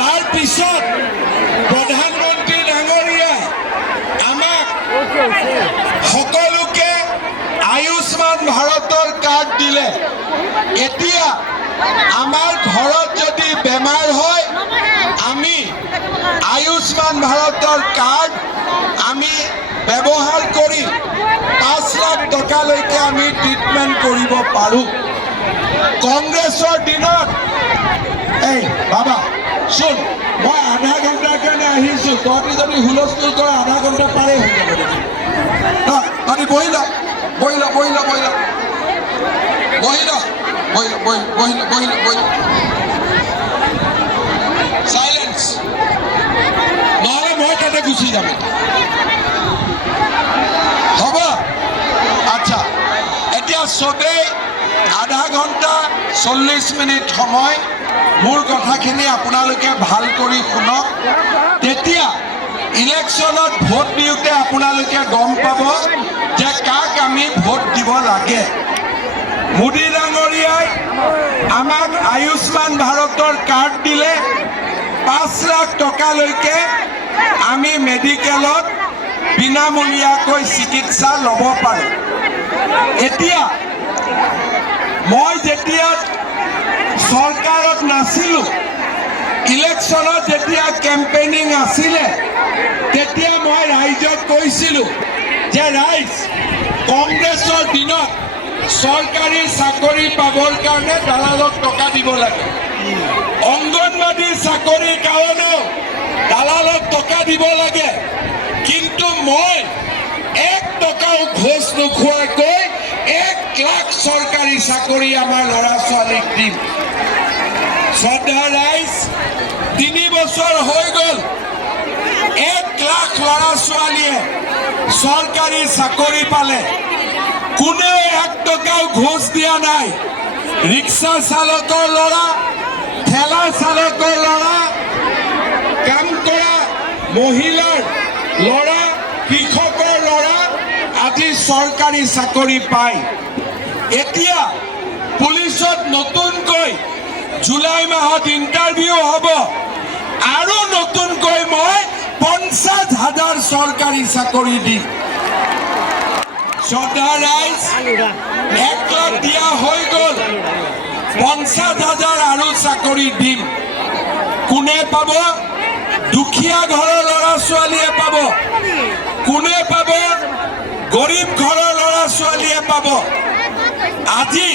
তাৰ পিছত প্ৰধানমন্ত্ৰী ডাঙৰীয়া আমাক সকলোকে আয়ুষ্মান ভাৰতৰ কাৰ্ড দিলে। এতিয়া আমাৰ ঘৰত যদি বেমাৰ হয় আমি আয়ুষ্মান ভাৰতৰ কাৰ্ড আমি ব্যৱহাৰ কৰি 5 লাখ টকালৈকে আমি ট্ৰিটমেণ্ট কৰিব পাৰোঁ। কংগ্ৰেছৰ দিনত এই বাবা শুন, মই আধা ঘণ্টাৰ কাৰণে আহিছোঁ, তহঁতি যদি হুলস্থুল কৰা আধা ঘণ্টা পাৰে হৈ যাব দেখি। তহঁতি বহি ল, বহি ল, বহি ল, বহি ল, বহি ল, বহি ল, বহি ল, বহি ল, বহি ল, চাইলেন্স, নহ'লে মই তাতে গুচি যাম। হ'ব আচ্ছা, এতিয়া চবেই আধা ঘণ্টা 40 মিনিট সময় মোৰ কথাখিনি আপোনালোকে ভাল কৰি শুনক। তেতিয়া ইলেকশ্যনত ভোট দিওঁতে আপোনালোকে গম পাব যে কাক আমি ভোট দিব লাগে। মোদী ডাঙৰীয়াই আমাক আয়ুষ্মান ভাৰতৰ কাৰ্ড দিলে। 5 লাখ টকালৈকে আমি মেডিকেলত বিনামূলীয়াকৈ চিকিৎসা ল'ব পাৰোঁ। এতিয়া মই যেতিয়া চৰকাৰত নাছিলোঁ, ইলেকশ্যনত যেতিয়া কেম্পেইনিং আছিলে, তেতিয়া মই ৰাইজক কৈছিলোঁ যে ৰাইজ, কংগ্ৰেছৰ দিনত চৰকাৰী চাকৰি পাবৰ কাৰণে দালালক টকা দিব লাগে, অংগনবাদী চাকৰিৰ কাৰণেও দালালক টকা দিব লাগে, কিন্তু মই 1 টকাও ঘোষ নোখোৱাকৈ 1 লাখ চৰকাৰী চাকৰি আমাৰ ল'ৰা ছোৱালীক দিম। শ্ৰদ্ধা ৰাইজ, 3 বছৰ হৈ গ'ল, 1 লাখ ল'ৰা ছোৱালীয়ে চৰকাৰী চাকৰি পালে। কোনেও 1 টকাও ঘোষ দিয়া নাই। ৰিক্সা চালকৰ ল'ৰা, ঠেলা চালকৰ ল'ৰা, কাম কৰা মহিলাৰ ল'ৰা, কৃষকৰ ল'ৰা আজি চৰকাৰী চাকৰি পায়। এতিয়া পুলিচত নতুনকৈ জুলাই মাহত ইণ্টাৰভিউ হ'ব, আৰু নতুনকৈ মই 50,000 চৰকাৰী চাকৰি দিম। শ্ৰদ্ধা ৰাইজ, 1 লাখ দিয়া হৈ গ'ল, 50,000 আৰু চাকৰি দিম। কোনে পাব? দুখীয়া ঘৰৰ ল'ৰা ছোৱালীয়ে পাব। কোনে পাব? গৰীব ঘৰৰ ল'ৰা ছোৱালীয়ে পাব। আজি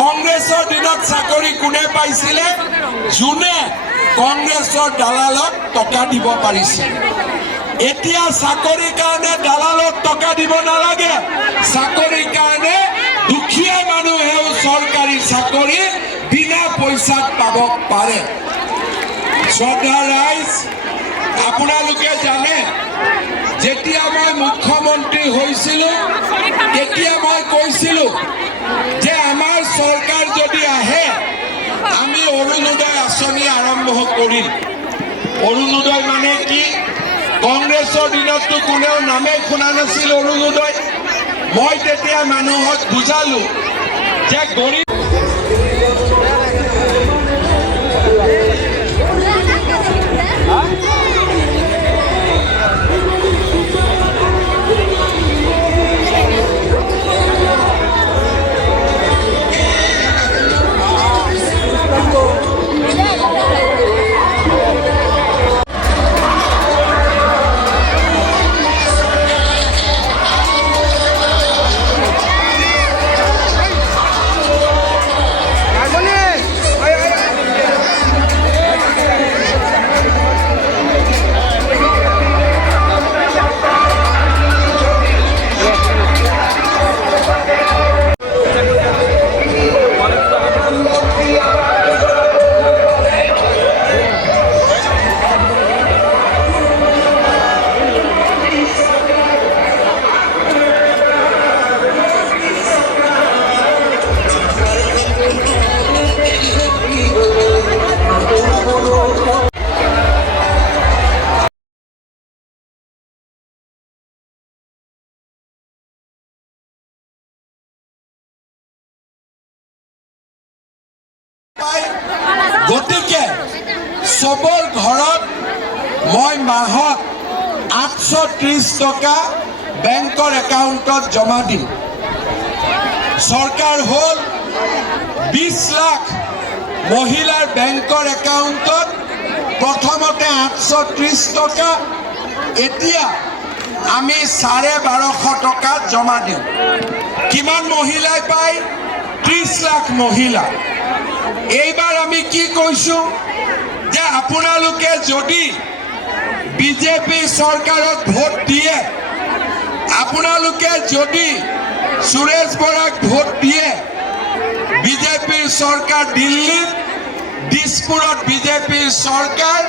কংগ্ৰেছৰ দিনত চাকৰি কোনে পাইছিলে? যোনে কংগ্ৰেছৰ দালালক টকা দিব পাৰিছিল। এতিয়া চাকৰিৰ কাৰণে দালালক টকা দিব নালাগে, চাকৰিৰ কাৰণে দুখীয়া মানুহেও চৰকাৰী চাকৰি বিনা পইচাত পাব পাৰে। শ্ৰদ্ধা ৰাইজ, আপোনালোকে জানে যেতিয়া মই মুখ্যমন্ত্ৰী হৈছিলোঁ তেতিয়া মই কৈছিলোঁ যে আমাৰ চৰকাৰ যদি আহে আমি অৰুণোদয় আঁচনি আৰম্ভ কৰিম। অৰুণোদয় মানে কি? কংগ্ৰেছৰ দিনততো কোনেও নামেই শুনা নাছিল অৰুণোদয়। মই তেতিয়া মানুহক বুজালোঁ যে গৰীব গতিকে চবৰ ঘৰত মই মাহত 830 টকা বেংকৰ একাউণ্টত জমা দিম। চৰকাৰ হ'ল 20 লাখ মহিলাৰ বেংকৰ একাউণ্টত প্ৰথমতে 830 টকা, এতিয়া আমি 1250 টকা জমা দিওঁ। কিমান মহিলাই পায়? 30 লাখ মহিলা। এইবাৰ আমি কি কৈছোঁ যে আপোনালোকে যদি বিজেপি চৰকাৰক ভোট দিয়ে, আপোনালোকে যদি সুৰেশ বৰাক ভোট দিয়ে, বিজেপিৰ চৰকাৰ দিল্লীত, দিছপুৰত বিজেপিৰ চৰকাৰ,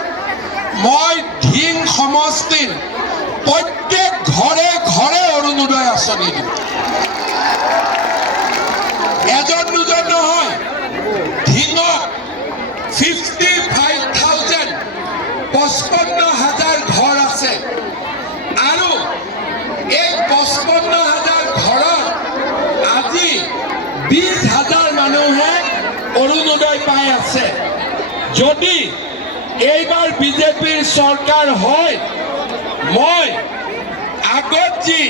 মই ধিং সমষ্টিৰ প্ৰত্যেক ঘৰে ঘৰে অৰুণোদয় আঁচনি দিম। এজন দুজন নহয়, ধিঙত 55,000 55,000 ঘৰ আছে আৰু এই 55,000 ঘৰত আজি 20,000 মানুহে অৰুণোদয় পাই আছে। যদি এইবাৰ বিজেপিৰ চৰকাৰ হয়, মই আগত যি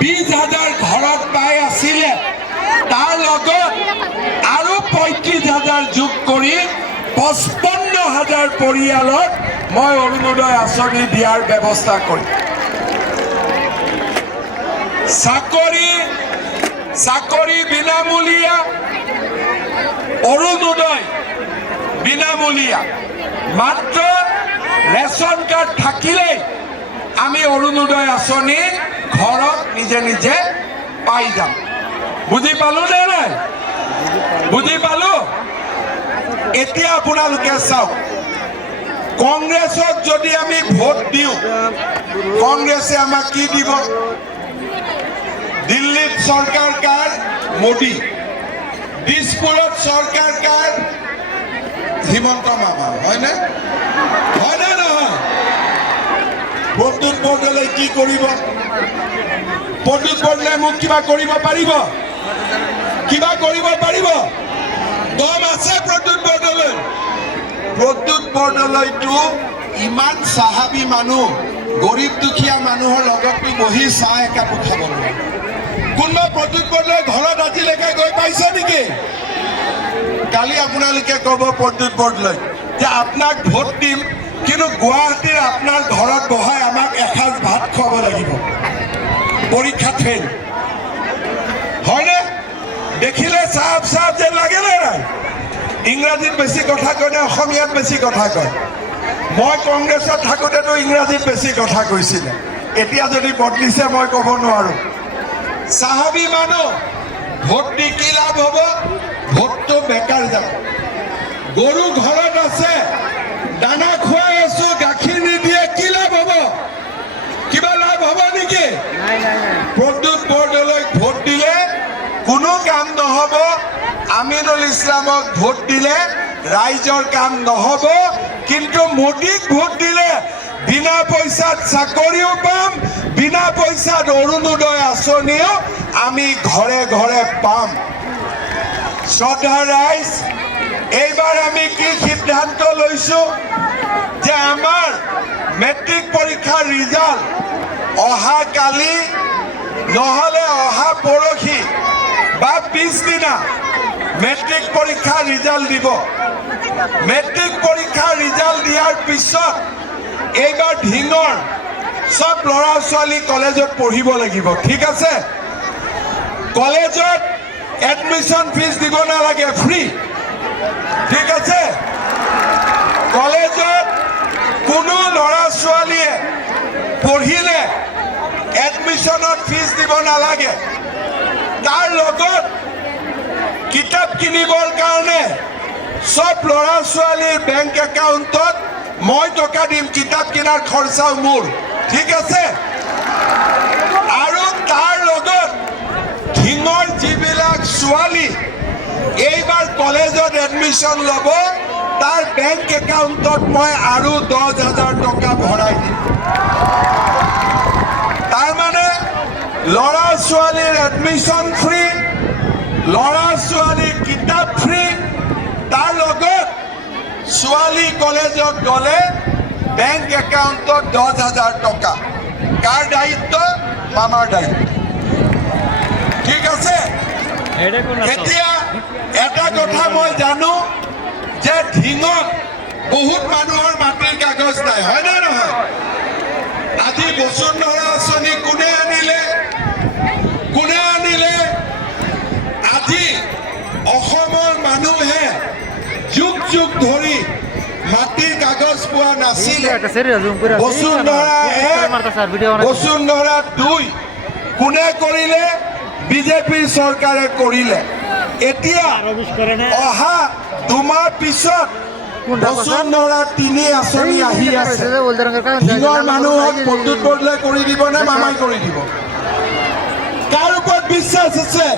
20,000 ঘৰত পাই আছিলে তাৰ লগত আৰু 35,000 যোগ কৰি 55,000 পৰিয়ালত মই অৰুণোদয় আঁচনি দিয়াৰ ব্যৱস্থা কৰিম। চাকৰি বিনামূলীয়া, অৰুণোদয় বিনামূলীয়া। মাত্ৰ ৰেচন কাৰ্ড থাকিলেই আমি অৰুণোদয় আঁচনি ঘৰত নিজে নিজে পাই যাম। বুজি পালো নে নাই? বুজি পালো? এতিয়া আপোনালোকে চাওক, কংগ্ৰেছক যদি আমি ভোট দিওঁ, কংগ্ৰেছে আমাক কি দিব? দিল্লীত চৰকাৰ কাৰ? মোদী। দিছপুৰত চৰকাৰ কাৰ? হিমন্ত মামা। হয়নে? হয়নে নহয়? প্ৰদ্যুৎ বৰদলৈ কি কৰিব? প্ৰদ্যুৎ বৰদলৈ মোক কিবা কৰিব পাৰিব? কিবা কৰিব পাৰিব? দম আছে প্ৰদ্যুৎ বৰদলৈ? প্ৰদ্যুৎ বৰদলৈটো ইমান চাহাবী মানুহ, গৰীব দুখীয়া মানুহৰ লগতো বহি চাহ একাপো খাব নোৱাৰে। কোনোবা প্ৰদ্যুৎ বৰদলৈ ঘৰত আজিলৈকে গৈ পাইছে নেকি? কালি আপোনালোকে ক'ব প্ৰদ্যুৎ বৰদলৈ যে আপোনাক ভোট দিম, কিন্তু গুৱাহাটীৰ আপোনাৰ ঘৰত বহাই আমাক এসাঁজ ভাত খুৱাব লাগিব। পৰীক্ষা ফেইল। হয়নে? দেখিলে চাপ চাপ যেন লাগে নে নাই? ইংৰাজীত বেছি কথা কয় নে অসমীয়াত বেছি কথা কয়? মই কংগ্ৰেছত থাকোঁতেতো ইংৰাজীত বেছি কথা কৈছিলে, এতিয়া যদি বদলিছে মই ক'ব নোৱাৰো। চাহাবী মানুহ, ভোট দি কি লাভ হ'ব? ভোটটো বেকাৰ যাব। গৰু ঘৰত আছে, দানা খুৱাই আছো, গাখীৰ নিদিয়ে, কি লাভ হ'ব? কিবা লাভ হ'ব নেকি? প্ৰদ্যুৎ বৰদলৈক ভোট দিলে কোনো কাম নহ'ব। আমিনুল ইছলামক ভোট দিলে ৰাইজৰ কাম নহ'ব। কিন্তু মোদীক ভোট দিলে বিনা পইচাত চাকৰিও পাম, বিনা পইচাত অৰুণোদয় আঁচনিও আমি ঘৰে ঘৰে পাম। শ্ৰদ্ধা ৰাইজ, এইবাৰ আমি কি সিদ্ধান্ত লৈছো যে আমাৰ মেট্ৰিক পৰীক্ষাৰ ৰিজাল্ট অহা কালি নহ'লে অহা পৰহি বা পিছদিনা মেট্ৰিক পৰীক্ষাৰ ৰিজাল্ট দিব। মেট্ৰিক পৰীক্ষাৰ ৰিজাল্ট দিয়াৰ পিছত এইবাৰ ধিঙৰ সব ল'ৰা ছোৱালী কলেজত পঢ়িব লাগিব। ঠিক আছে? কলেজত এডমিশ্যন ফিজ দিব নালাগে, ফ্ৰী। ঠিক আছে? কলেজত কোনো ল'ৰা ছোৱালীয়ে পঢ়িলে এডমিশ্যনত ফিজ দিব নালাগে। তাৰ লগত কিতাপ কিনিবৰ কাৰণে সব ল'ৰা ছোৱালীৰ বেংক একাউণ্টত মই টকা দিম, কিতাপ কিনাৰ খৰচাও মোৰ। ঠিক আছে? আৰু তাৰ লগত ধিঙৰ যিবিলাক ছোৱালী এইবাৰ কলেজত এডমিশ্যন ল'ব, তাৰ বেংক একাউণ্টত মই আৰু 10,000 টকা ভৰাই দিম। তাৰমানে ল'ৰা ছোৱালীৰ এডমিশ্যন ফ্ৰী, ল'ৰা ছোৱালীৰ কিতাপ ফ্ৰী, তাৰ লগত ছোৱালী কলেজত গ'লে বেংক একাউণ্টত 10,000 টকা। কাৰ দায়িত্ব? মামাৰ দায়িত্ব। ঠিক আছে। এতিয়া এটা কথা মই জানো যে ঢিঙত বহুত মানুহৰ মাটিৰ কাগজ নাই, হয়নে নহয়? আজি বসুন্ধৰা আঁচনি কোনে আনিলে? আজি অসমৰ মানুহে যুগ যুগ ধৰি মাটিৰ কাগজ পোৱা নাছিল। বসুন্ধৰা 1, বসুন্ধৰা 2 কোনে কৰিলে? বিজেপিৰ চৰকাৰে কৰিলে। এতিয়া অহা 2 মাহ পিছত বসুন্ধৰা 3 আঁচনি আহি আছে। ঢিঙৰ মানুহক প্ৰদ্যুৎ বৰদলৈ কৰি দিব নে মামাই কৰি দিব? কাৰ ওপৰত বিশ্বাস আছে?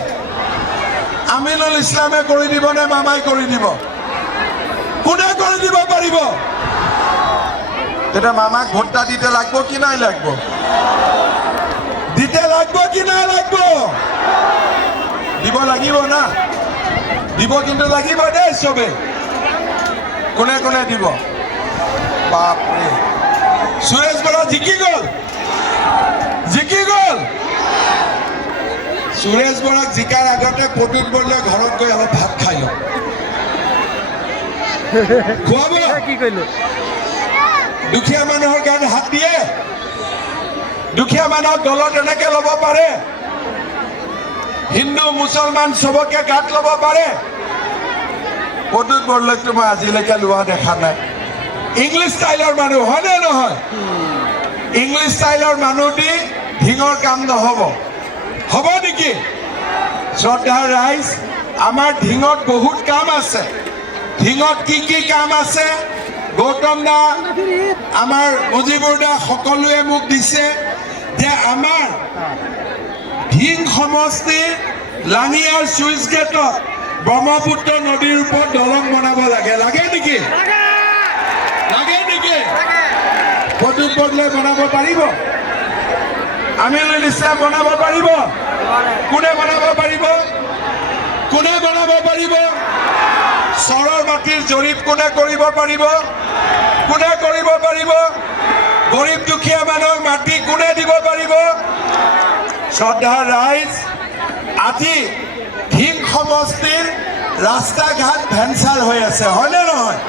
আমিনুল ইছলামে কৰি দিব নে মামাই কৰি দিব? কোনে কৰি দিব পাৰিব? তেতিয়া মামাক ভোটটা দিতে লাগব কি নাই লাগব? দিতে লাগব কি নাই লাগব? দিব লাগিব না, দিব কিন্তু লাগিব দেই চবে। কোনে কোনে দিব? বাপৰে, সুৰেশ বৰা জিকি গ'ল। সুৰেশ বৰাক জিকাৰ আগতে প্ৰদ্যুৎ বৰদলৈ ঘৰত গৈ অলপ ভাত খাই লওক। খুৱাব। দুখীয়া মানুহৰ গাত হাত দিয়ে? দুখীয়া মানুহক দলত এনেকে ল'ব পাৰে? হিন্দু মুছলমান চবকে গাত ল'ব পাৰে? প্ৰদ্যুৎ বৰদলৈকতো মই আজিলৈকে লোৱা দেখা নাই। ইংলিছ ষ্টাইলৰ মানুহ, হয়নে নহয়? ইংলিছ ষ্টাইলৰ মানুহ দি ঢিঙৰ কাম নহ'ব। হ'ব নেকি? শ্ৰদ্ধাৰ ৰাইজ, আমাৰ ঢিঙত বহুত কাম আছে। ঢিঙত কি কাম আছে? গৌতম দা, আমাৰ মুজিবুৰ দা সকলোৱে মোক দিছে যে আমাৰ ঢিং সমষ্টিৰ লাঙিয়াৰ চুইচ গেটত ব্ৰহ্মপুত্ৰ নদীৰ ওপৰত দলং বনাব লাগে। লাগে নেকি? প্ৰদ্যুৎ বৰদলৈ বনাব পাৰিব? আমিনুল ইছলাম বনাব পাৰিব? কোনে বনাব পাৰিব? চৰৰ মাটিৰ জৰীপ কোনে কৰিব পাৰিব? গৰীব দুখীয়া মানুহক মাটি কোনে দিব পাৰিব? শ্ৰদ্ধাৰ ৰাইজ, আজি ঢিং সমষ্টিৰ ৰাস্তা ঘাট ভেঞ্চাৰ হৈ আছে, হয়নে নহয়?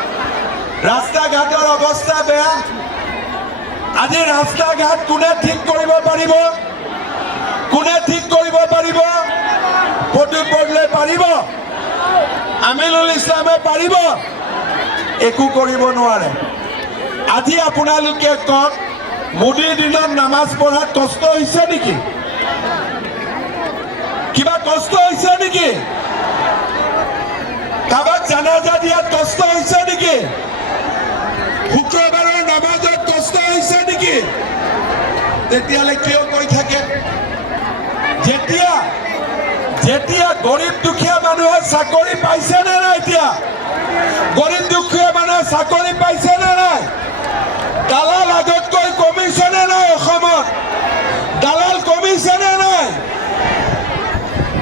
ৰাস্তা ঘাটৰ অৱস্থা বেয়া। আজি ৰাস্তা ঘাট কোনে ঠিক কৰিব পাৰিব? প্ৰদ্যুৎ বৰদলৈ পাৰিব? আমিনুল ইছলামে পাৰিব? একো কৰিব নোৱাৰে। আজি আপোনালোকে কওক, মোদীৰ দিনত নামাজ পঢ়াত কষ্ট হৈছে নেকি? কিবা কষ্ট হৈছে নেকি? কাৰোবাক জানাজা দিয়াত কষ্ট হৈছে নেকি? শুক্ৰবাৰৰ নামাজত কষ্ট হৈছে নেকি? তেতিয়ালে কিয় কৈ থাকে? যেতিয়া গৰীব দুখীয়া মানুহে চাকৰি পাইছে নে নাই? এতিয়া গৰীব দুখীয়া মানুহে চাকৰি পাইছে নে নাই? দালাল আগতকৈ কমিছে নে নাই? অসমত দালাল কমিছে নে নাই?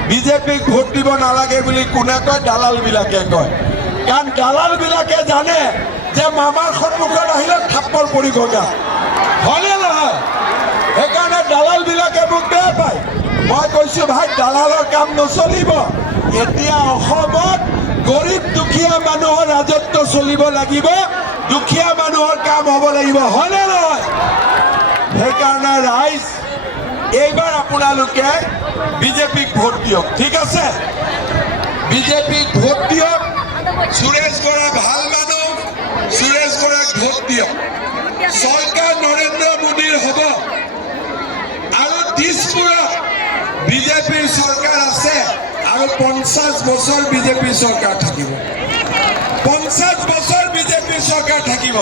বিজেপিক ভোট দিব নালাগে বুলি কোনে কয়? দালাল বিলাকে কয়। কাৰণ দালাল বিলাকে জানে যে মামাৰ সন্মুখত আহিলে থাপ্পৰ পৰিব গা, হয়নে নহয়? সেইকাৰণে দালাল বিলাকে মোক বেয়া পায়। মই কৈছো ভাই, দালালৰ কাম নচলিব। এতিয়া অসমত গৰীব দুখীয়া মানুহৰ ৰাজত্ব চলিব লাগিব, দুখীয়া মানুহৰ কাম হ'ব লাগিব, হয়নে নহয়? সেইকাৰণে ৰাইজ, এইবাৰ আপোনালোকে বিজেপিক ভোট দিয়ক, ঠিক আছে? বিজেপিক ভোট দিয়ক। সুৰেশ বৰা ভাল মানুহ, সুৰেশ বৰাক ভোট দিয়ক। চৰকাৰ নৰেন্দ্ৰ মোদীৰ হ'ব আৰু দিছপুৰত বিজেপিৰ চৰকাৰ আছে আৰু 50 বছৰ বিজেপিৰ চৰকাৰ থাকিব। 50 বছৰ বিজেপিৰ চৰকাৰ থাকিব।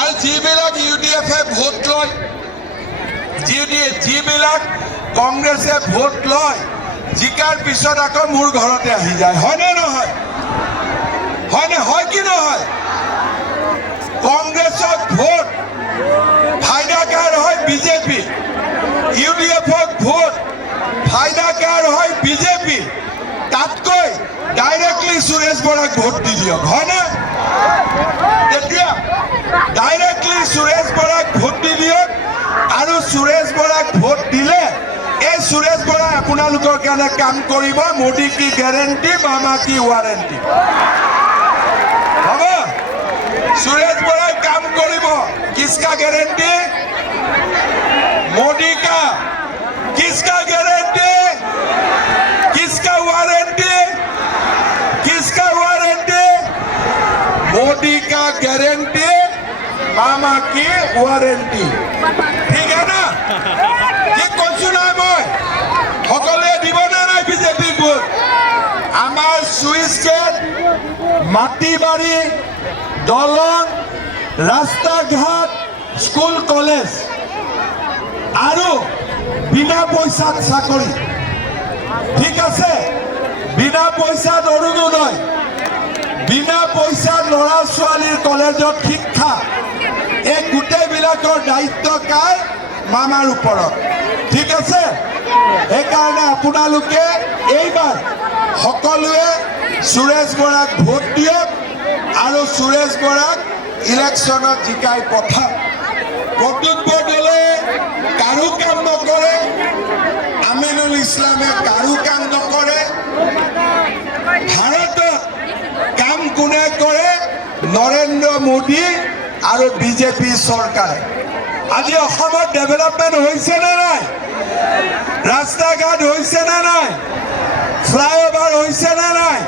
আৰু যিবিলাক UDF-এ ভোট লয়, যিবিলাক কংগ্ৰেছে ভোট লয়, জিকাৰ পিছত আকৌ মোৰ ঘৰতে আহি যায়, হয়নে নহয়? হয় কি নহয়? কংগ্ৰেছক ভোট ফাইদাকাৰ হয় বিজেপি, UDF-ক ভোট ফাইদাকাৰ হয় বিজেপি। তাতকৈ ডাইৰেক্টলি সুৰেশ বৰাক ভোট দি দিয়ক, হয়নে? তেতিয়া ডাইৰেক্টলি সুৰেশ বৰাক ভোট দি দিয়ক, আৰু সুৰেশ বৰাক ভোট দিলে এই সুৰেশ বৰাই আপোনালোকৰ কাৰণে কাম কৰিব। মোদী কি গ্যাৰেণ্টি, মামা কি ৱাৰেণ্টি, হ'ব? সুৰেশ বৰাই কাম কৰিব। কিसका গ্যাৰেণ্টি? मोदी का। किसका गारंटी? किसका वारंटी? किसका वारंटी? मोदी का गारंटी, मामा की वारंटी। ठीक है ना? ঠিক কৈছো না মই? সকলে দিব না নাই বিজেপি ভোট? আমাৰ সুইচ গেট, মাটি বাৰী, দলং, ৰাস্তা ঘাট, স্কুল কলেজ আৰু বিনা পইচাত চাকৰি, ঠিক আছে? বিনা পইচাত অৰুণোদয়, বিনা পইচাত ল'ৰা ছোৱালীৰ কলেজত শিক্ষা, এই গোটেইবিলাকৰ দায়িত্ব কাৰ? মামাৰ ওপৰত, ঠিক আছে? সেইকাৰণে আপোনালোকে এইবাৰ সকলোৱে সুৰেশ বৰাক ভোট দিয়ক আৰু সুৰেশ বৰাক ইলেকশ্যনত জিকাই পঠাওক। প্ৰদ্যুৎ বৰদলৈ কাৰো কাম নকৰে, আমিনুল ইছলামে কাৰো কাম নকৰে। ভাৰতত কাম কোনে কৰে? নৰেন্দ্ৰ মোদী আৰু বিজেপি চৰকাৰে। আজি অসমত ডেভেলপমেণ্ট হৈছে নে নাই? ৰাস্তা ঘাট হৈছে নে নাই? ফ্লাইঅভাৰ হৈছে নে নাই?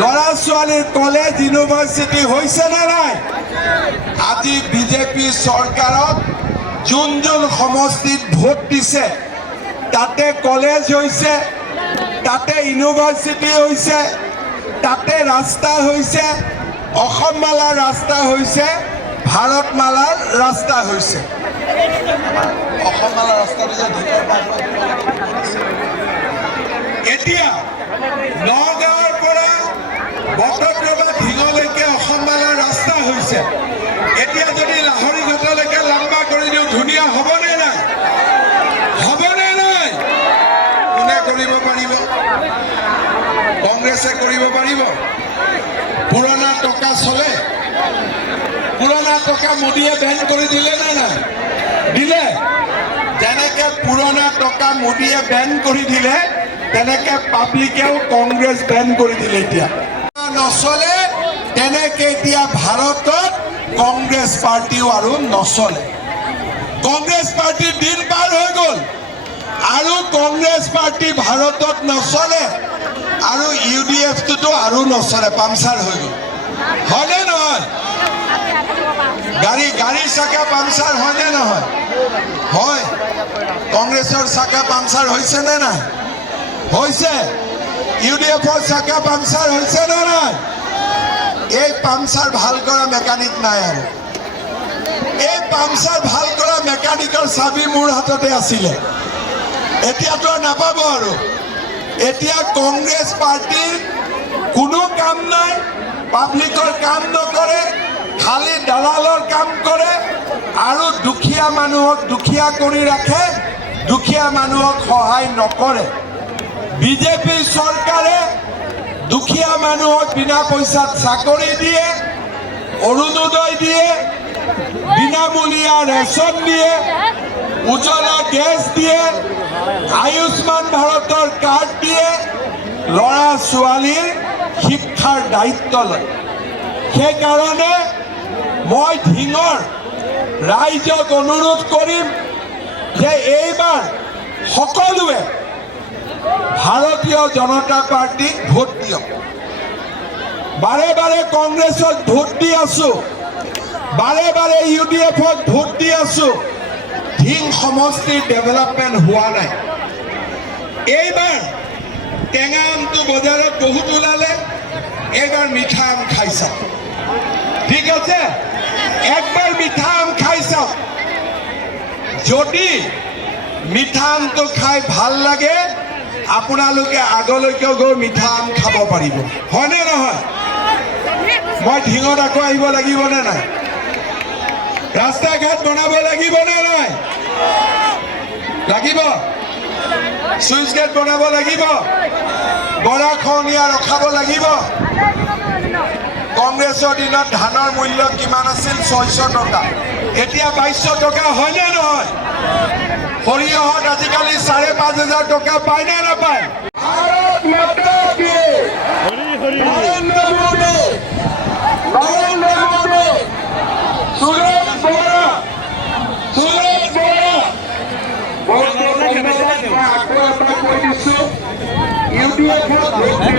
ল'ৰা ছোৱালীৰ কলেজ ইউনিভাৰ্চিটি হৈছে নে নাই? আজি বিজেপি চৰকাৰত যোন যোন সমষ্টিত ভোট দিছে তাতে কলেজ হৈছে, তাতে ইউনিভাৰ্চিটি হৈছে, তাতে ৰাস্তা হৈছে, অসমমালাৰ ৰাস্তা হৈছে, ভাৰতমালাৰ ৰাস্তা হৈছে। অসমমালাৰ ৰাস্তাটো যে এতিয়া নগাঁৱৰ পৰা বটদ্ৰৱা ঢিঙলৈকে অসমমালাৰ ৰাস্তা হৈছে। এতিয়া যদি লাহৰী ঘাটলৈকে লম্বা কৰি দিওঁ ধুনীয়া হ'বনে নাই? হ'বনে নাই? কোনে কৰিব পাৰিব? কংগ্ৰেছে কৰিব পাৰিব? পুৰণা টকা চলে? পুৰণা টকা মোদীয়ে বেন কৰি দিলে নে নাই? দিলে। যেনেকে পুৰণা টকা মোদীয়ে বেন কৰি দিলে তেনেকে পাব্লিকেও কংগ্ৰেছ বেন কৰি দিলে। এতিয়া নচলে তেনেকে এতিয়া ভাৰতত কংগ্ৰেছ পাৰ্টিও আৰু নচলে। কংগ্ৰেছ পাৰ্টিৰ দিন পাৰ হৈ গ'ল আৰু কংগ্ৰেছ পাৰ্টি ভাৰতত নচলে আৰু UDF-টোতো আৰু নচলে, পামচাৰ হৈ গ'ল, হয়নে নহয়? গাড়ীৰ চাকা পামচাৰ হয়নে নহয়? হয়। কংগ্ৰেছৰ চাকা পামচাৰ হৈছে নে নাই? হৈছে। UDF-ৰ চাকা পামচাৰ হৈছে নে নাই? এই পামচাৰ ভাল কৰা মেকানিক নাই আৰু। এই পামচাৰ ভাল কৰা মেকানিকৰ চাবি মোৰ হাততে আছিলে, এতিয়াতো নাপাব আৰু। এতিয়া কংগ্ৰেছ পাৰ্টিৰ কোনো কাম নাই, পাব্লিকৰ কাম নকৰে, খালি দালালৰ কাম কৰে আৰু দুখীয়া মানুহক দুখীয়া কৰি ৰাখে, দুখীয়া মানুহক সহায় নকৰে। বিজেপি চৰকাৰে দুখীয়া মানুহক বিনা পইচাত চাকৰি দিয়ে, অৰুণোদয় দিয়ে, বিনামূলীয়া ৰেচন দিয়ে, উজ্জ্বলা গেছ দিয়ে, আয়ুষ্মান ভাৰতৰ কাৰ্ড দিয়ে, ল'ৰা ছোৱালীৰ শিক্ষাৰ দায়িত্ব লয়। সেইকাৰণে মই ঢিঙৰ ৰাইজক অনুৰোধ কৰিম যে এইবাৰ সকলোৱে ভাৰতীয় জনতা পাৰ্টিক ভোট দিয়ক। বাৰে বাৰে কংগ্ৰেছক ভোট দি আছো, বাৰে বাৰে UDF-ক ভোট দি আছো, ঢিং সমষ্টিৰ ডেভেলপমেণ্ট হোৱা নাই। এইবাৰ টেঙা আমটো বজাৰত বহুত ওলালে, এইবাৰ মিঠা আম খাই চাওক, ঠিক আছে? একবাৰ মিঠা আম খাই চাওক। যদি মিঠা আমটো খাই ভাল লাগে আপোনালোকে আগলৈকে গৈ মিঠা আম খাব পাৰিব, হয়নে নহয়? মই ঢিঙত আকৌ আহিব লাগিবনে নাই? ৰাস্তা ঘাট বনাব লাগিবনে নাই? লাগিব। সুইচ গেট বনাব লাগিব, গৰাখহনীয়া ৰখাব লাগিব। কংগ্ৰেছৰ দিনত ধানৰ মূল্য কিমান আছিল? 600 টকা, এতিয়া 2200 টকা, হয়নে নহয়? সৰিয়হত আজিকালি 5,500 টকা পায় নে নাপায়? ভাৰত মাতা কি নৰেন্দ্ৰ মোদী, নৰেন্দ্ৰ মোদী, সুৰেশ বৰা, সুৰেশ বৰা। মই আকৌ এটা কৈ দিছো, UDF